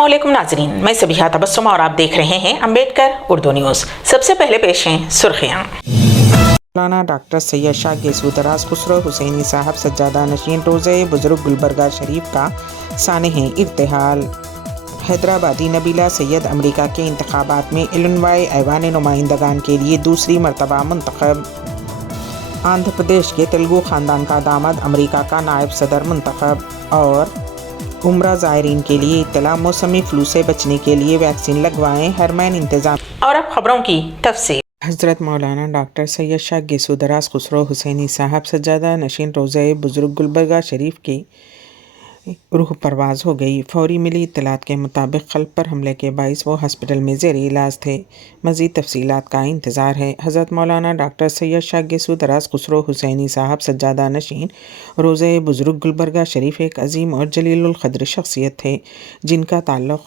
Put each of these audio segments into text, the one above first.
अस्सलामुअलैकुम नाजरीन, मैं सबिहा तबस्सुम और आप देख रहे हैं अम्बेडकर उर्दू न्यूज़। सबसे पहले पेश हैं सुर्खियाँ। मौलाना डॉक्टर सैयद शाह गेसू दराज खुसरो हुसैनी साहब सज्जादा नशीन रोज़े बुजुर्ग गुलबर्गा शरीफ का सानह इर्तिहाल। हैदराबादी नबीला सैयद अमेरिका के इंतखाबात में इलिनॉय ऐवान नुमाइंदगान के लिए दूसरी मरतबा मुंतखब। आंध्र प्रदेश के तेलुगु ख़ानदान का दामाद अमेरिका का नायब सदर मुंतखब। और उम्रा ज़ायरीन के लिए इत्तला, मौसमी फ्लू से बचने के लिए वैक्सीन लगवाएं, हरमैन इंतज़ाम। और अब खबरों की तफसील। हज़रत मौलाना डॉक्टर सैयद शाह गेसू दराज खुसरो हुसैनी साहब सज्जादा नशीन रोज़े बुजुर्ग गुलबर्गा शरीफ की रूह परवाज़ हो गई। फौरी मिली इत्तलात के मुताबिक क़ल्ब पर हमले के बाइस वो हॉस्पिटल में ज़ेर इलाज थे। मज़ीद तफसीलात का इंतज़ार है। हज़रत मौलाना डॉक्टर सैयद शाह गेसू दराज खुसरो हुसैनी साहब सज्जादा नशीन रोज़े बुजुर्ग गुलबर्गा शरीफ एक अजीम और जलीलुल क़द्र शख्सियत थे, जिनका ताल्लुक़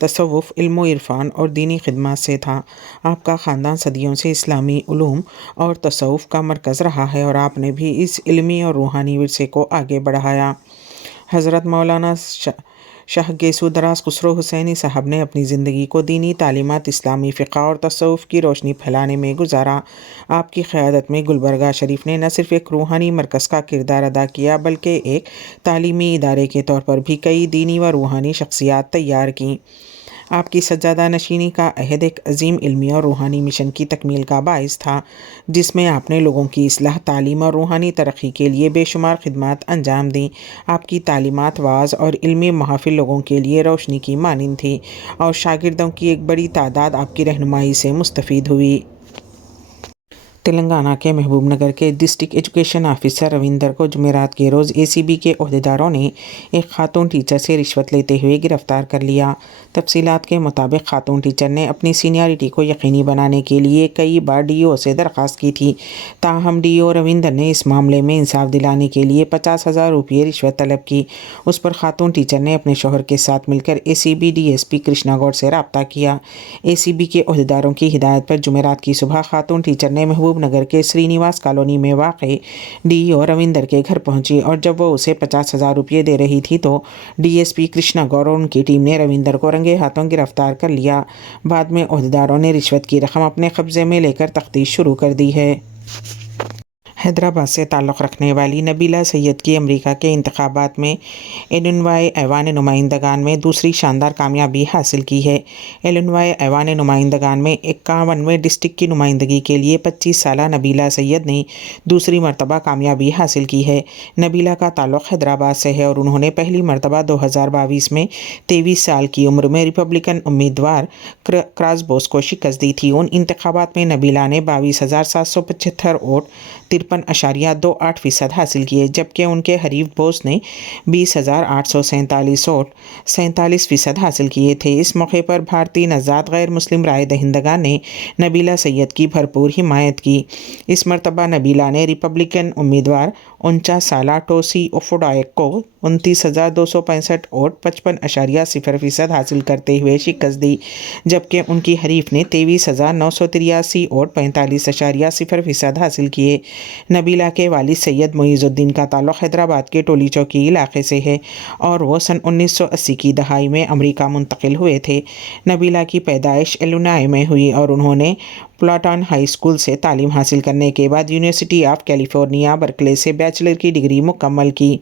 तसव्वुफ़, इल्म इरफ़ान और दीनी खिदमत से था। आपका ख़ानदान सदियों से इस्लामी उलूम और तसव्वुफ़ का मरकज़ रहा है और आपने भी इस इल्मी और रूहानी विरसे को आगे बढ़ाया। हज़रत मौलाना शाह गेसू दराज खुसरो हुसैनी साहब ने अपनी ज़िंदगी को दीनी तालीमात, इस्लामी फ़िक़्ह और तसव्वुफ़ की रोशनी फैलाने में गुजारा। आपकी क़यादत में गुलबर्गा शरीफ ने न सिर्फ़ एक रूहानी मरकज़ का किरदार अदा किया, बल्कि एक तालीमी इदारे के तौर पर भी कई दीनी व रूहानी शख्सियात तैयार की। आपकी सज्जादा नशीनी का अहद एक अजीम इल्मी और रूहानी मिशन की तकमील का बाइस था, जिसमें आपने लोगों की इस्लाह, तालीम और रूहानी तरक्की के लिए बेशुमार खिदमत अंजाम दी। आपकी तालीमात, वाज़ और इल्मी महफ़िल लोगों के लिए रोशनी की मानिंद थी और शागिर्दों की एक बड़ी तादाद आपकी रहनुमाई से मुस्तफ़ीद हुई। तेलंगाना के महबूबनगर के डिस्ट्रिक्ट एजुकेशन ऑफिसर रविंदर को जुमेरात के रोज़ एसीबी के ओहदेदारों ने एक खातून टीचर से रिश्वत लेते हुए गिरफ़्तार कर लिया। तफसीलात के मुताबिक खातून टीचर ने अपनी सीनियरिटी को यकीनी बनाने के लिए कई बार डीओ से दरख्वास्त की थी, ताहम डीओ रविंदर ने इस मामले में इंसाफ दिलाने के लिए 50,000 रुपये रिश्वत तलब की। उस पर खातून टीचर ने अपने शौहर के साथ मिलकर एसीबी डीएसपी कृष्णा गौड़ से रब्ता किया। एसीबी के ओहदेदारों की हिदायत पर जुमेरात की सुबह खातून टीचर ने नगर के श्रीनिवास कॉलोनी में वाक़े डीओ रविंदर के घर पहुंची और जब वो उसे 50,000 रुपये दे रही थी तो डीएसपी कृष्णा गौड़ और उनकी टीम ने रविंदर को रंगे हाथों गिरफ्तार कर लिया। बाद में ओहदेदारों ने रिश्वत की रकम अपने कब्जे में लेकर तफ्तीश शुरू कर दी है। हैदराबाद से ताल्लुक़ रखने वाली नबीला सैयद की अमेरिका के इंतखाबात में इलिनॉय ऐवान नुमाइंदगान में दूसरी शानदार कामयाबी हासिल की है। इलिनॉय ऐवान नुमाइंदगान में 51वें डिस्ट्रिक्ट की नुमाइंदगी के लिए 25 साला नबीला सैयद ने दूसरी मरतबा कामयाबी हासिल की है। नबीला का ताल्लुक़ हैदराबाद से है और उन्होंने पहली मरतबा 2022 में 23 साल की उम्र में रिपब्लिकन उम्मीदवार क्रॉसबोस को शिकस्त दी थी। उन इंतखाबात में नबीला ने 22,775 वोट 53.28% हासिल किए, जबकि उनके हरीफ बोस ने 20,847 वोट 47% हासिल किए थे। इस मौके पर भारतीय नज़ात गैर मुस्लिम राय दहिंदगान ने नबीला सैयद की भरपूर हिमायत की। इस मरतबा नबीला ने रिपब्लिकन उम्मीदवार 49 साला टोसी ओफोडायक को 29,265 वोट 55.0% हासिल करते हुए शिकस्त दी, जबकि उनकी हरीफ ने 23,983 वोट 45.0% हासिल किए। नबीला के वालिद सैयद मुइज़ुद्दीन का ताल्लुक़ हैदराबाद के टोली चौकी इलाके से है और वो सन 1980 की दहाई में अमेरिका मुंतकिल हुए थे। नबीला की पैदाइश इलिनॉय में हुई और उन्होंने प्लाटन हाई स्कूल से तालीम हासिल करने के बाद यूनिवर्सिटी ऑफ कैलिफोर्निया बर्कले से बैचलर की डिग्री मुकम्मल की।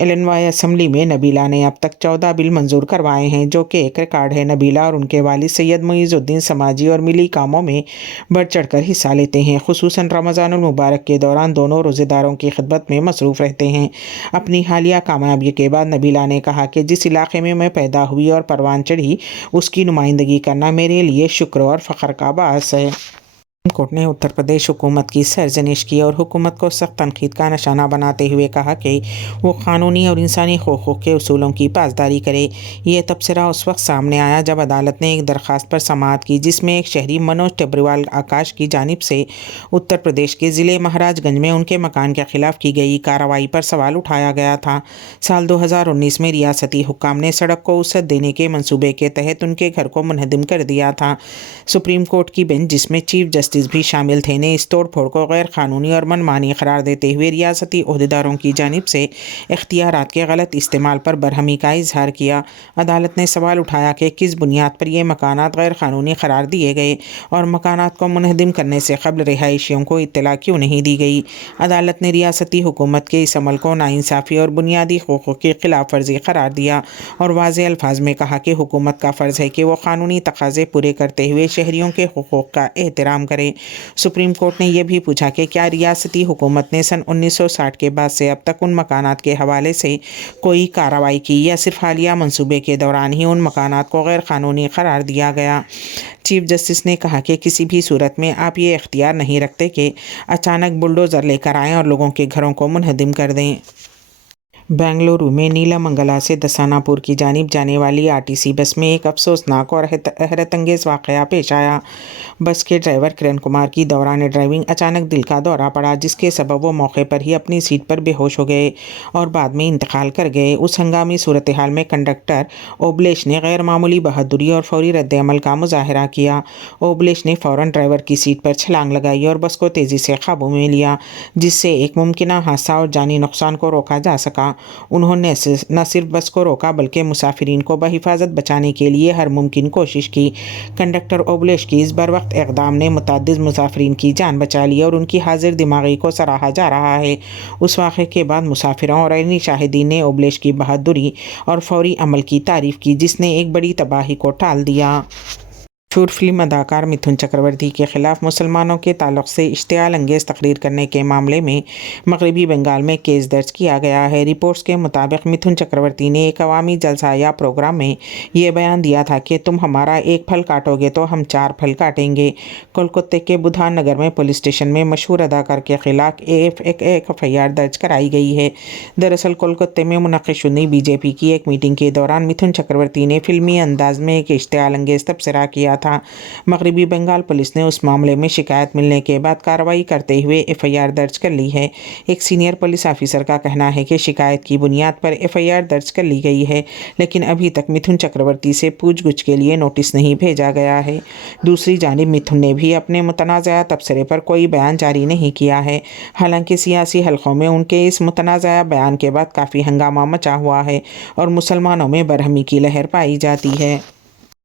इलिनॉय असेंबली में नबीला ने अब तक 14 बिल मंजूर करवाए हैं, जो कि एक रिकॉर्ड है। नबीला और उनके वालिद सैयद मुइज़ुद्दीन समाजी और मिली कामों में बढ़ चढ़कर हिस्सा लेते हैं। खुसूसन रमज़ानुल मुबारक के दौरान दोनों रोज़ेदारों की खिदमत में मसरूफ़ रहते हैं। अपनी हालिया कामयाबी के बाद नबीला ने कहा कि जिस इलाके में मैं पैदा हुई और परवान चढ़ी, उसकी नुमाइंदगी करना मेरे लिए शुक्र और फ़ख्र का बाअस है। कोर्ट ने उत्तर प्रदेश हुकूमत की सरजनिश की और हुकूमत को सख्त तनकीद का निशाना बनाते हुए कहा कि वो कानूनी और इंसानी हुकूक़ के उसूलों की पासदारी करे। ये तबसरा उस वक्त सामने आया जब अदालत ने एक दरख्वास्त पर समाअत की, जिसमें एक शहरी मनोज टब्रीवाल आकाश की जानिब से उत्तर प्रदेश के ज़िले महाराजगंज में उनके मकान के ख़िलाफ़ की गई कार्रवाई पर सवाल उठाया गया था। साल 2019 में रियासती हुक्काम ने सड़क को वसअत देने के मंसूबे के तहत उनके घर को मुनहदिम कर दिया था। सुप्रीम कोर्ट की बेंच, जिसमें चीफ जस्टिस जस्टिस भी शामिल थे ने इस तोड़ फोड़ को गैर कानूनी और मनमानी करार देते हुए रियासती ओहदेदारों की जानिब से इख्तियारात के गलत इस्तेमाल पर बरहमी का इजहार किया। अदालत ने सवाल उठाया कि किस बुनियाद पर ये मकानात गैर कानूनी करार दिए गए और मकानात को मुनहदिम करने से कबल रिहायशियों को इत्तला क्यों नहीं दी गई। अदालत ने रियासती हुकूमत के इस अमल को नाइंसाफ़ी और बुनियादी हुकूक़ की खिलाफ वर्जी करार दिया और वाज़ेह अल्फाज में कहा कि हुकूमत का फ़र्ज़ है कि वो कानूनी तकाज़े पूरे करते हुए शहरियों के हुकूक़ का एहतराम करे। सुप्रीम कोर्ट ने यह भी पूछा कि क्या रियासती हुकूमत ने सन 1960 के बाद से अब तक उन मकानात के हवाले से कोई कार्रवाई की या सिर्फ हालिया मंसूबे के दौरान ही उन मकानात को गैर कानूनी करार दिया गया। चीफ जस्टिस ने कहा कि किसी भी सूरत में आप ये इख्तियार नहीं रखते कि अचानक बुलडोज़र लेकर आएँ और लोगों के घरों को मुनहदिम कर दें। बेंगलुरु में नीलामंगला से दसानापुर की जानिब जाने वाली आरटीसी बस में एक अफसोसनाक और हैरतअंगेज़ वाक़या पेश आया। बस के ड्राइवर किरण कुमार की दौरान ड्राइविंग अचानक दिल का दौरा पड़ा, जिसके सबब वो मौके पर ही अपनी सीट पर बेहोश हो गए और बाद में इंतकाल कर गए। उस हंगामी सूरत हाल में कंडक्टर ओबलेश ने गैर मामूली बहादुरी और फौरी रद्द-ए-अमल का मुजाहरा किया। ओबलेश ने फ़ौरन ड्राइवर की सीट पर छलांग लगाई और बस को तेज़ी से काबू में लिया, जिससे एक मुमकिना हादसा और जानी नुकसान को रोका जा सका। उन्होंने न सिर्फ बस को रोका बल्कि मुसाफिरीन को बहिफाजत बचाने के लिए हर मुमकिन कोशिश की। कंडक्टर ओबलेश की इस बरवक्त इक़दाम ने मुतअद्दिद मुसाफिरीन की जान बचा ली और उनकी हाजिर दिमागी को सराहा जा रहा है। उस वाक़े के बाद मुसाफिरों और ऐनी शाहिदीन ने ओबलेश की बहादुरी और फौरी अमल की तारीफ़ की, जिसने एक बड़ी तबाही को टाल दिया। मशहूर फिल्म अदाकार मिथुन चक्रवर्ती के ख़िलाफ़ मुसलमानों के ताल्लुक़ से इश्तियाल अंगेज़ तकरीर करने के मामले में मगरबी बंगाल में केस दर्ज किया गया है। रिपोर्ट्स के मुताबिक मिथुन चक्रवर्ती ने एक अवामी जलसा या प्रोग्राम में ये बयान दिया था कि तुम हमारा एक फल काटोगे तो हम 4 फल काटेंगे। कोलकाता के बुधान नगर में पुलिस स्टेशन में मशहूर अदाकार के ख़िलाफ़ एक FIR दर्ज कराई गई है। दरअसल कोलकाता में मुनक़िद शुदी बीजेपी की एक मीटिंग के दौरान मिथुन चक्रवर्ती ने फिल्मी अंदाज में एक इश्तियाल अंगेज़ तबसरा किया था। मगरबी बंगाल पुलिस ने उस मामले में शिकायत मिलने के बाद कार्रवाई करते हुए FIR दर्ज कर ली है। एक सीनियर पुलिस ऑफिसर का कहना है कि शिकायत की बुनियाद पर FIR दर्ज कर ली गई है, लेकिन अभी तक मिथुन चक्रवर्ती से पूछगछ के लिए नोटिस नहीं भेजा गया है। दूसरी जानिब मिथुन ने भी अपने मुतनाज़ा तबसरे पर कोई बयान जारी नहीं किया है। हालांकि सियासी हलकों में उनके इस मुतनाज़ा बयान के बाद काफ़ी हंगामा मचा हुआ है और मुसलमानों में बरहमी की लहर पाई जाती है।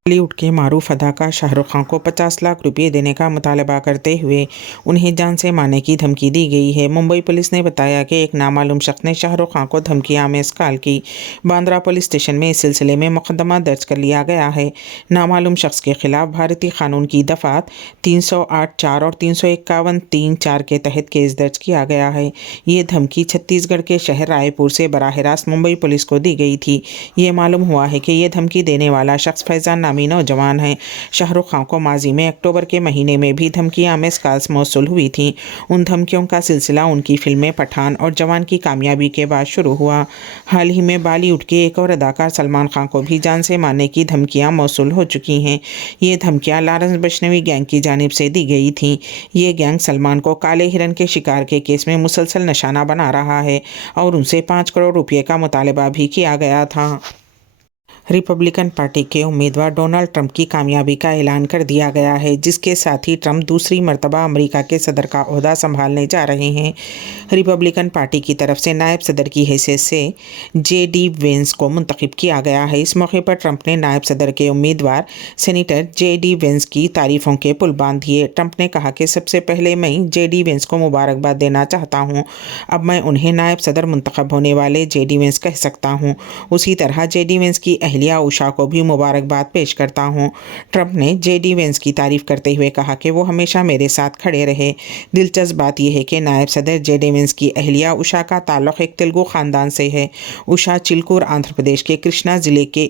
बॉलीवुड के मारूफ अदाकार शाहरुख खान को 50 लाख रुपये देने का मुतालबा करते हुए उन्हें जान से मारने की धमकी दी गई है। मुंबई पुलिस ने बताया कि एक नामालूम शख्स ने शाहरुख खान को धमकियां में कॉल की। बांद्रा पुलिस स्टेशन में इस सिलसिले में मुकदमा दर्ज कर लिया गया है। नामालूम शख्स के खिलाफ भारतीय कानून की दफ़ात 308(4) और 351(3)(4) के तहत केस दर्ज किया गया है। ये धमकी छत्तीसगढ़ के शहर रायपुर से बराह रास्त मुंबई पुलिस को दी गई थी। ये मालूम हुआ है कि यह धमकी देने वाला शख्स फैज़ान नौजवान हैं। शाहरुख खान को माजी में अक्टूबर के महीने में भी धमकियां में कॉल्स मौसूल हुई थी। उन धमकियों का सिलसिला उनकी फिल्में पठान और जवान की कामयाबी के बाद शुरू हुआ। हाल ही में बॉलीवुड के एक और अदाकार सलमान खान को भी जान से मारने की धमकियां मौसूल हो चुकी हैं। ये धमकियां लॉरेंस वैष्णवी गैंग की जानिब से दी गई थी। ये गैंग सलमान को काले हिरन के शिकार के केस में मुसलसल निशाना बना रहा है और उनसे 5 करोड़ रुपये का मुतालबा भी किया गया था। रिपब्लिकन पार्टी के उम्मीदवार डोनाल्ड ट्रंप की कामयाबी का ऐलान कर दिया गया है, जिसके साथ ही ट्रंप दूसरी मर्तबा अमेरिका के सदर का ओहदा संभालने जा रहे हैं। रिपब्लिकन पार्टी की तरफ से नायब सदर की हैसियत से JD वेंस को मुंतखब किया गया है। इस मौके पर ट्रंप ने नायब सदर के उम्मीदवार सेनेटर JD वेंस की तारीफ़ों के पुल बांध दिए। ट्रंप ने कहा कि सबसे पहले मैं JD वेंस को मुबारकबाद देना चाहता हूँ। अब मैं उन्हें नायब सदर मुंतखब होने वाले JD वेंस कह सकता हूँ। उसी तरह JD वेंस की अहलिया उषा को भी मुबारकबाद पेश करता हूँ। ट्रंप ने JD वेंस की तारीफ करते हुए कहा कि वो हमेशा मेरे साथ खड़े रहे। दिलचस्प बात यह है कि नायब सदर JD वेंस की अहलिया उषा का ताल्लुक़ एक तेलुगु ख़ानदान से है। उषा चिलकूर आंध्र प्रदेश के कृष्णा ज़िले के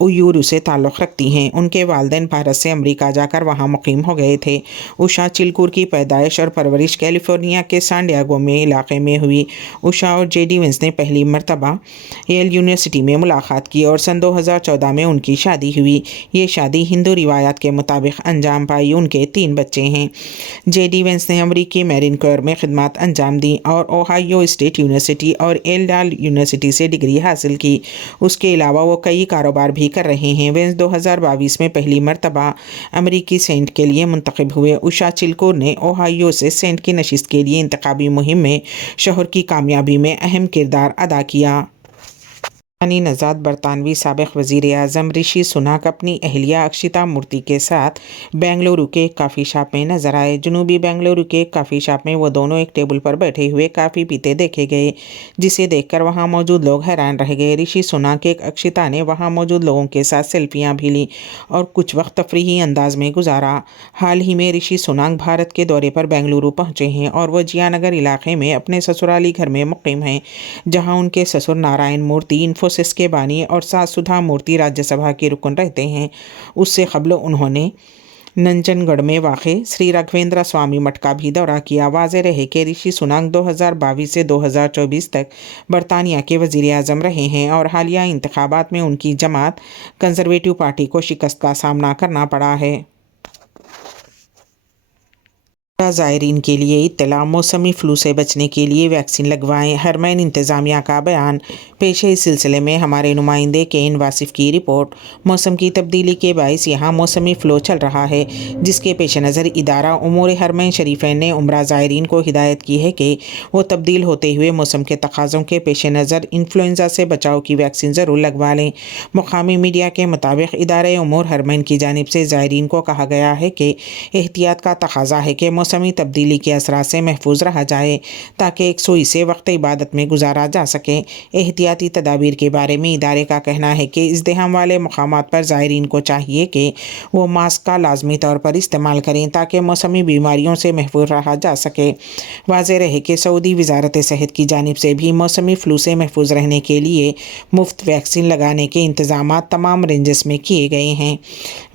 उयूरू से ताल्लुक़ रखती हैं। उनके वालिदैन भारत से अमेरिका जाकर वहाँ मुकीम हो गए थे। उषा चिलकूर की पैदाइश और परवरिश कैलिफोर्निया के सैन डिएगो में इलाके में हुई। उषा और JD वेंस ने पहली मरतबा येल यूनिवर्सिटी में मुलाकात की और सन 2014 में उनकी शादी हुई। ये शादी हिंदू रिवायात के मुताबिक अंजाम पाई। उनके 3 बच्चे हैं। J.D. वेंस ने अमरीकी मैरीन कोर में खिदमत अंजाम दी और ओहायो स्टेट यूनिवर्सिटी और एल यूनिवर्सिटी से डिग्री हासिल की। उसके अलावा वो कई कारोबार भी कर रहे हैं। वेंस 2022 में पहली मरतबा अमरीकी सेनेट के लिए मुंतखब हुए। उषा चिलकोर ने ओहायो से सेनेट की नशिस्त के लिए इंतखाबी मुहिम में शोहर की कामयाबी में अहम किरदार अदा किया। नजात बरतानवी साबिक वज़ीर आज़म ऋषि सुनाक अपनी अहलिया अक्षिता मूर्ति के साथ बेंगलुरु के एक कॉफ़ी शॉप में नजर आए। जनूबी बेंगलुरु के एक कॉफ़ी शॉप में वो दोनों एक टेबल पर बैठे हुए काफ़ी पीते देखे गए, जिसे देखकर वहां मौजूद लोग हैरान रह गए। ऋषि सुनाक एक अक्षिता ने वहां मौजूद लोगों के साथ सेल्फियां भी लीं और कुछ वक्त तफरीही अंदाज में गुजारा। हाल ही में ऋषि सुनाक भारत के दौरे पर बेंगलुरु पहुंचे हैं और वह जियानगर इलाके में अपने ससुराली घर में मुक़ीम हैं, जहाँ उनके ससुर नारायण मूर्ति इन्फोसिस के बानी और सास सुधा मूर्ति राज्यसभा के रुकन रहते हैं। उससे कबल उन्होंने नंजनगढ़ में वाक़े श्री राघवेंद्र स्वामी मठ का भी दौरा किया। वाज़ेह रहे कि ऋषि सुनाक 2022 से 2024 तक बरतानिया के वज़ीर आज़म रहे हैं और हालिया इंतखाबात में उनकी जमात कंजर्वेटिव पार्टी को शिकस्त का सामना करना पड़ा है। ज़ायरीन के लिए इत्तला, मौसमी फ्लू से बचने के लिए वैक्सीन लगवाएं। हरमैन इंतज़ामिया का बयान पेश है। इस सिलसिले में हमारे नुमाइंदे केन वासिफ की रिपोर्ट। मौसम की तब्दीली के बायस यहाँ मौसमी फ़्लो चल रहा है, जिसके पेश नज़र इदारा उमूर हरमैन शरीफैन ने उम्रा ज़ायरीन को हिदायत की है कि वो तब्दील होते हुए मौसम के तकाज़ों के पेश नज़र इन्फ्लुएंज़ा से बचाव की वैक्सीन ज़रूर लगवा लें। मुकामी मीडिया के मुताबिक इदारे उमूर हरमैन की जानिब से ज़ायरीन को कहा गया है कि एहतियात का तकाज़ा है कि मौसमी तब्दीली के असरात से महफूज रहा जाए, ताकि एक सुई से वक्त इबादत में गुजारा जा सके। एहतियाती तदाबीर के बारे में इदारे का कहना है कि इज़्दिहाम वाले मकामात पर ज़ायरीन को चाहिए कि वो मास्क का लाजमी तौर पर इस्तेमाल करें, ताकि मौसमी बीमारियों से महफूज रहा जा सके। वाज़ेह रहे कि सऊदी वज़ारत सेहत की जानिब से भी मौसमी फ़्लू से महफूज रहने के लिए मुफ्त वैक्सीन लगाने के इंतज़ाम तमाम रेंजेस में किए गए हैं।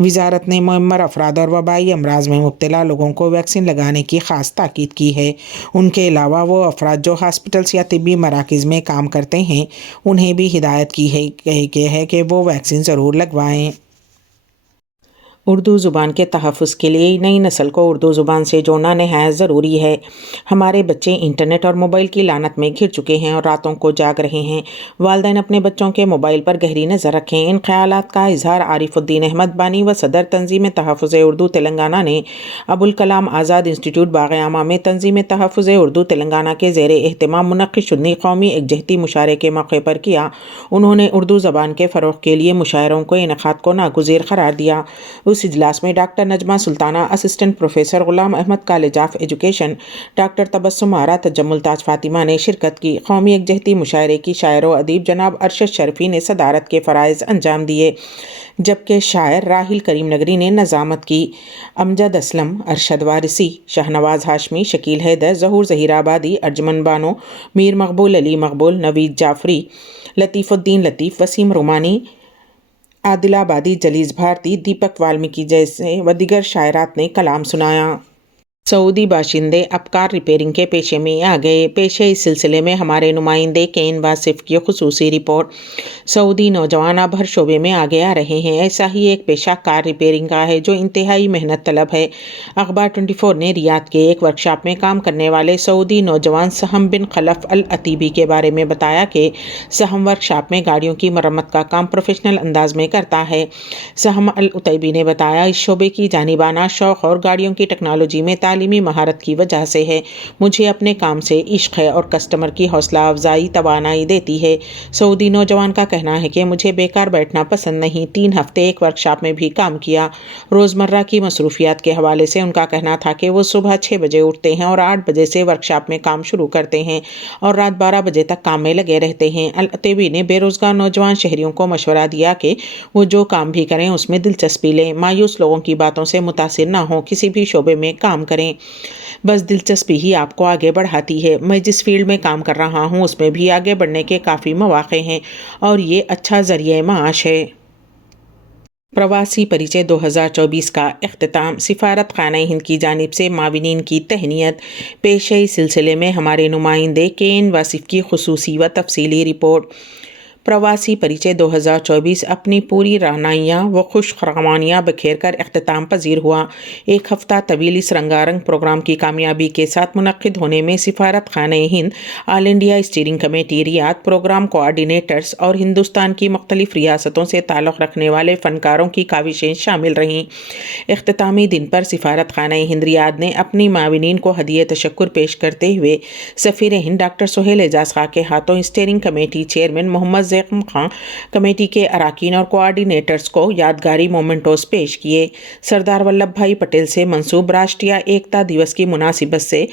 वज़ारत ने मुअम्मर अफराद और वबाई अमराज में मुब्तला लोगों को वैक्सीन लगाने की ख़ास ताकीद की है। उनके अलावा वो अफराद जो हॉस्पिटल्स या तिब्बी मराकज़ में काम करते हैं, उन्हें भी हिदायत की है कि वो वैक्सीन ज़रूर लगवाएं। उर्दू ज़ुबान के तहफ़्फ़ुज़ के लिए नई नस्ल को उर्दू ज़ुबान से जोड़ना नहायत ज़रूरी है। हमारे बच्चे इंटरनेट और मोबाइल की लानत में घिर चुके हैं और रातों को जाग रहे हैं। वालिदैन अपने बच्चों के मोबाइल पर गहरी नज़र रखें। इन ख़यालात का इजहार आरिफुद्दीन अहमद बानी व सदर तंजीम तहफ़्फ़ुज़ उर्दू तेलंगाना ने अबुल कलाम आज़ाद इंस्टीट्यूट बाग़-ए-आमा में तंजीम तहफ़्फ़ुज़ उर्दू तेलंगाना के ज़ेर एहतमाम मुनक़्क़िद शुदनी कौमी एकजहती मुशायरे के मौके पर किया। उन्होंने उर्दू ज़बान के फ़रोग़ के लिए मुशायरों को इनेक़ाद को नागुज़ीर करार दिया। उस इजलास में doctor Najma Sultana, assistant professor Ghulam Ahmed college of education, doctor Tabassum Ara Tajammul Taj Fatima ने शिरकत की। कौमी एकजहती मुशायरे की शायर व अदीब जनाब अरशद शरफी ने सदारत के फ़राइज़ अंजाम दिए, जबकि शायर राहिल करीम नगरी ने नज़ामत की। अमजद असलम, अरशद वारिसी, शाहनवाज़ हाशमी, शकील हैदर, ज़हूर ज़हीराबादी, अर्जमन बानो, मीर मकबूल अली मकबूल, नवीद जाफ़री, लतीफ़ुद्दीन लतीफ़, वसीम रोमानी, आदिलाबादी, जलीस भारती, दीपक वाल्मीकि जैसे व दिगर शायरात ने कलाम सुनाया। सऊदी बाशिंदे अब कार रिपेयरिंग के पेशे में आ गए। पेश है इस सिलसिले में हमारे नुमाइंदे केन वासिफ की खुसूसी रिपोर्ट। सऊदी नौजवान अब हर शोबे में आगे आ रहे हैं। ऐसा ही एक पेशा कार रिपेयरिंग का है, जो इंतहाई मेहनत तलब है। अखबार 24 ने रियाद के एक वर्कशॉप में काम करने वाले सऊदी नौजवान सहम बिन खलफ अल अतीबी के बारे में बताया कि सहम वर्कशॉप में गाड़ियों की मरम्मत का काम प्रोफेशनल अंदाज में करता है। सहम अल उतैबी ने बताया, इस शोबे की जानिबाना शौक़ और गाड़ियों की टेक्नोलॉजी में तालीमी महारत की वजह से है। मुझे अपने काम से इश्क है और कस्टमर की हौसला अफजाई तवानाई देती है। सऊदी नौजवान का कहना है कि मुझे बेकार बैठना पसंद नहीं। 3 हफ्ते एक वर्कशॉप में भी काम किया। रोज़मर्रा की मसरूफियात के हवाले से उनका कहना था कि वो सुबह 6 बजे उठते हैं और 8 बजे से वर्कशॉप में काम शुरू करते हैं और रात 12 बजे तक काम में लगे रहते हैं। अल अतीबी ने बेरोज़गार नौजवान शहरियों को मशवरा दिया कि वो जो काम भी करें उसमें दिलचस्पी लें, मायूस लोगों की बातों से मुतासिर ना हों, किसी भी शोबे में काम करें। बस दिलचस्पी ही आपको आगे बढ़ाती है। मैं जिस फील्ड में काम कर रहा हूँ उसमें भी आगे बढ़ने के काफ़ी मौक़े हैं और ये अच्छा ज़रिया माश है। प्रवासी परिचय 2024 का इख्तिताम। सिफारत खाना हिंद की जानिब से माविनीन की तहनीत। पेश है इस सिलसिले में हमारे नुमाइंदे केन वासिफ की खुसूसी व तफसीली रिपोर्ट। प्रवासी परिचय 2024 अपनी पूरी राहनाइयाँ व खुशखरमानियाँ बखेर कर अख्ताम पजीर हुआ। एक हफ्ता तवील इस रंगारंग प्रोग्राम की कामयाबी के साथ मुनक्किद होने में सिफारत खाने Hind, all India steering committee Riyadh, program coordinators और हिंदुस्तान की मुख्तलिफ रियासतों से ताल्लुक़ रखने वाले फ़नकारों की काविशें शामिल रहीं। इख्तितामी दिन पर सिफारत खाने हिंद रियाद ने अपनी माविनीन को हदिया तशक्कुर पेश करते हुए सफ़ीर हिंद डॉक्टर सोहेल एजाज खां के हाथों स्टीयरिंग कमेटी चेयरमैन मोहम्मद ज़ैक़म खां, कमेटी के अराकीन और कोऑर्डिनेटर्स को यादगारी मोमेंटोस पेश किए। सरदार वल्लभ भाई पटेल से मंसूब राष्ट्रीय एकता दिवस की मुनासिबत से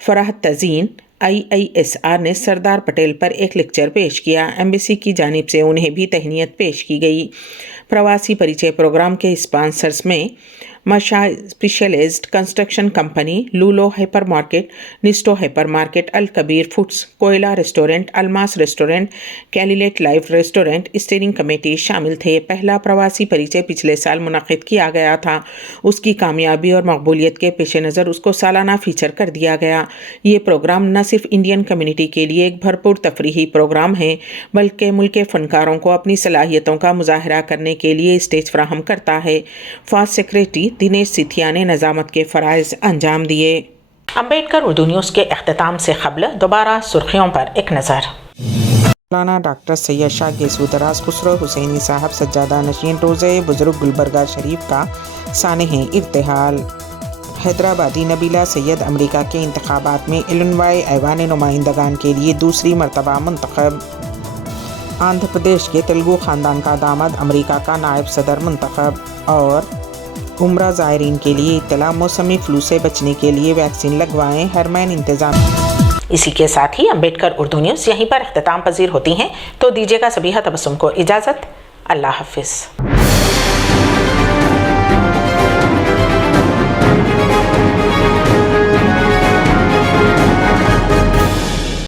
फराहत तज़ीन IISR ने सरदार पटेल पर एक लेक्चर पेश किया। एम्बेसी की जानिब से उन्हें भी तहनीत पेश की गई। प्रवासी परिचय प्रोग्राम के स्पॉन्सर्स में Masha specialised construction company, Lulu hypermarket, Nesto hypermarket, Al Kabir foods, Koyla restaurant, Almas restaurant, कैलिलेट लाइफ रेस्टोरेंट स्टीयरिंग कमेटी शामिल थे। पहला प्रवासी परिचय पिछले साल मुनक़िद किया गया था। उसकी कामयाबी और मकबूलियत के पेश नज़र उसको सालाना फीचर कर दिया गया। ये प्रोग्राम न सिर्फ इंडियन कम्युनिटी के लिए एक भरपूर तफरीही प्रोग्राम है, बल्कि मुल्क के फ़नकारों को अपनी सलाहियतों का मुजाहरा करने के लिए स्टेज फराहम करता है। फास्ट सेक्रेटरी दिनेश सिथिया ने नज़ामत के फ़राइज़ अंजाम दिए। अम्बेडकर उर्दू न्यूज़ के अख्तिताम से क़ब्ल दोबारा सुर्खियों पर एक नज़र। मौलाना डॉक्टर सैयद शाह गेसूदराज खुसरो हुसैनी साहब सज्जादा नशीन रोज़े बुज़ुर्ग गुलबर्गा शरीफ का सानह इर्तिहाल। हैदराबादी नबीला सैयद अमेरिका के इंतखाबात में इलिनॉय ऐवान नुमाइंदगान के लिए दूसरी मरतबा मुंतखब। आंध्र प्रदेश के तेलुगु ख़ानदान का दामाद अमेरिका का नायब सदर मुंतखब। और उम्रा ज़ायरीन के लिए इत्तला, मौसमी फ्लू से बचने के लिए वैक्सीन लगवाएं, हरमैन इंतज़ाम। इसी के साथ ही अम्बेडकर उर्दू न्यूज़ यहीं पर अख्तिताम पजीर होती हैं, तो दीजिएगा सबीहा तबस्सुम को इजाज़त। अल्लाह हाफिज़।